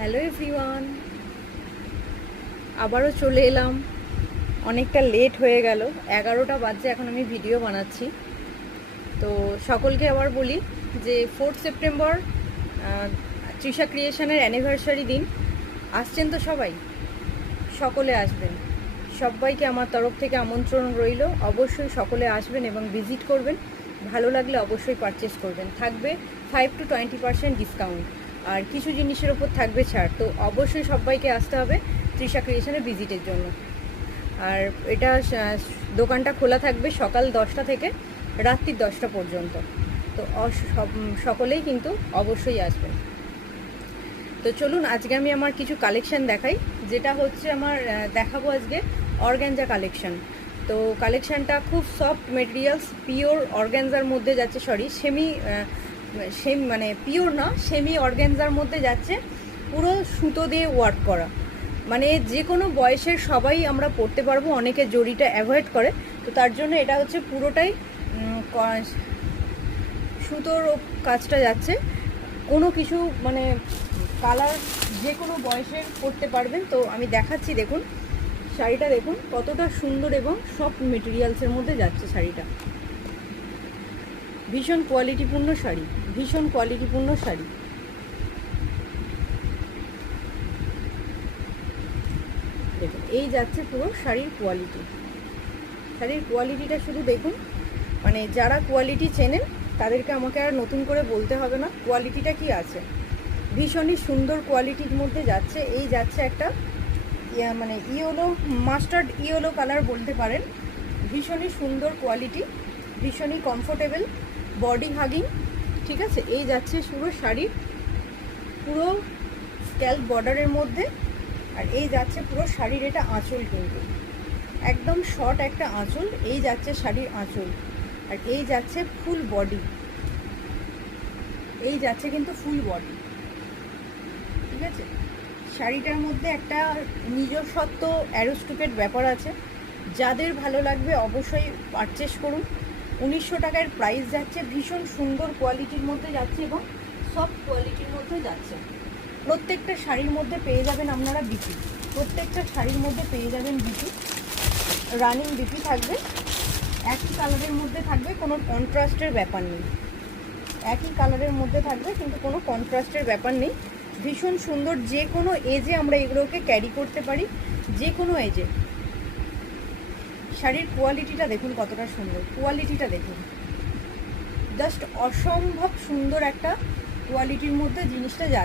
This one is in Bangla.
হ্যালো এভরিওয়ান, আবারও চলে এলাম। অনেকটা লেট হয়ে গেল, 11টা বাজে, এখন আমি ভিডিও বানাচ্ছি। তো সকলকে আবার বলি যে 4 সেপ্টেম্বর তৃষা ক্রিয়েশনের অ্যানিভার্সারি দিন। আসছেন তো সবাই? সকলে আসবেন। সবাইকে আমার তরফ থেকে আমন্ত্রণ রইল। অবশ্যই সকলে আসবেন এবং ভিজিট করবেন। ভালো লাগলে অবশ্যই পারচেস করবেন। থাকবে 5 to 20% ডিসকাউন্ট, আর কিছু জিনিসের ওপর থাকবে ছাড়। তো অবশ্যই সবাইকে আসতে হবে তৃষা ক্রিয়েশনের ভিজিটের জন্য। আর এটা দোকানটা খোলা থাকবে সকাল 10টা থেকে রাত্রি 10টা পর্যন্ত। তো সকলেই কিন্তু অবশ্যই আসবেন। তো চলুন আজকে আমি আমার কিছু কালেকশান দেখাই। যেটা হচ্ছে আমার দেখাবো আজকে অর্গ্যানজা কালেকশান। তো কালেকশানটা খুব সফট মেটেরিয়ালস, পিওর অর্গ্যানজার মধ্যে যাচ্ছে, মানে পিওর না, সেমি অর্গ্যানজার মধ্যে যাচ্ছে, পুরো সুতো দিয়ে ওয়ার্ক করা। মানে যে কোনো বয়সের সবাই আমরা পরতে পারবো। অনেকে জরিটা অ্যাভয়েড করে, তো তার জন্য এটা হচ্ছে পুরোটাই সুতোর কাজটা যাচ্ছে। কোনো কিছু মানে কালার যে কোনো বয়সের পরতে পারবেন। তো আমি দেখাচ্ছি, দেখুন শাড়িটা, দেখুন কতটা সুন্দর এবং সফট মেটেরিয়ালসের মধ্যে যাচ্ছে শাড়িটা। ভীষণ কোয়ালিটিপূর্ণ শাড়ি, ভীষণ কোয়ালিটিপূর্ণ শাড়ি। দেখুন এই যাচ্ছে পুরো শাড়ির কোয়ালিটি। শাড়ির কোয়ালিটিটা শুধু দেখুন, মানে যারা কোয়ালিটি চেনেন তাদেরকে আমাকে আর নতুন করে বলতে হবে না কোয়ালিটিটা কি আছে। ভীষণই সুন্দর কোয়ালিটির মধ্যে যাচ্ছে। এই যাচ্ছে একটা মানে ইয়েলো, মাস্টার্ড ইয়েলো কালার বলতে পারেন। ভীষণই সুন্দর কোয়ালিটি, ভীষণই কমফোর্টেবল, বডি হাগিং, ঠিক আছে। এই যাচ্ছে পুরো শাড়ি, পুরো স্ক্যাল্প বর্ডারের মধ্যে। আর এই যাচ্ছে পুরো শাড়ির এটা আঁচল, কিন্তু একদম শর্ট একটা আঁচল। এই যাচ্ছে শাড়ির আঁচল। আর এই যাচ্ছে ফুল বডি, এই যাচ্ছে কিন্তু ফুল বডি, ঠিক আছে। শাড়িটার মধ্যে একটা নিজস্বত্ব অ্যারোস্টুপের ব্যাপার আছে। যাদের ভালো লাগবে অবশ্যই পারচেস করুন। 1900 টাকার প্রাইস যাচ্ছে। ভীষণ সুন্দর কোয়ালিটির মধ্যে যাচ্ছে এবং সফট কোয়ালিটির মধ্যে যাচ্ছে। প্রত্যেকটা শাড়ির মধ্যে পেয়ে যাবেন আপনারা বিপি, প্রত্যেকটা শাড়ির মধ্যে পেয়ে যাবেন বিপি, রানিং বিপি থাকবে। একই কালারের মধ্যে থাকবে, কোনো কন্ট্রাস্টের ব্যাপার নেই। একই কালারের মধ্যে থাকবে, কিন্তু কোনো কন্ট্রাস্টের ব্যাপার নেই। ভীষণ সুন্দর, যে কোনো এজে আমরা এগুলোকে ক্যারি করতে পারি, যে কোনো এজে। শাড়ির কোয়ালিটিটা দেখুন কতটা সুন্দর, কোয়ালিটিটা দেখুন, জাস্ট অসম্ভব সুন্দর একটা কোয়ালিটির মধ্যে জিনিসটা যাচ্ছে।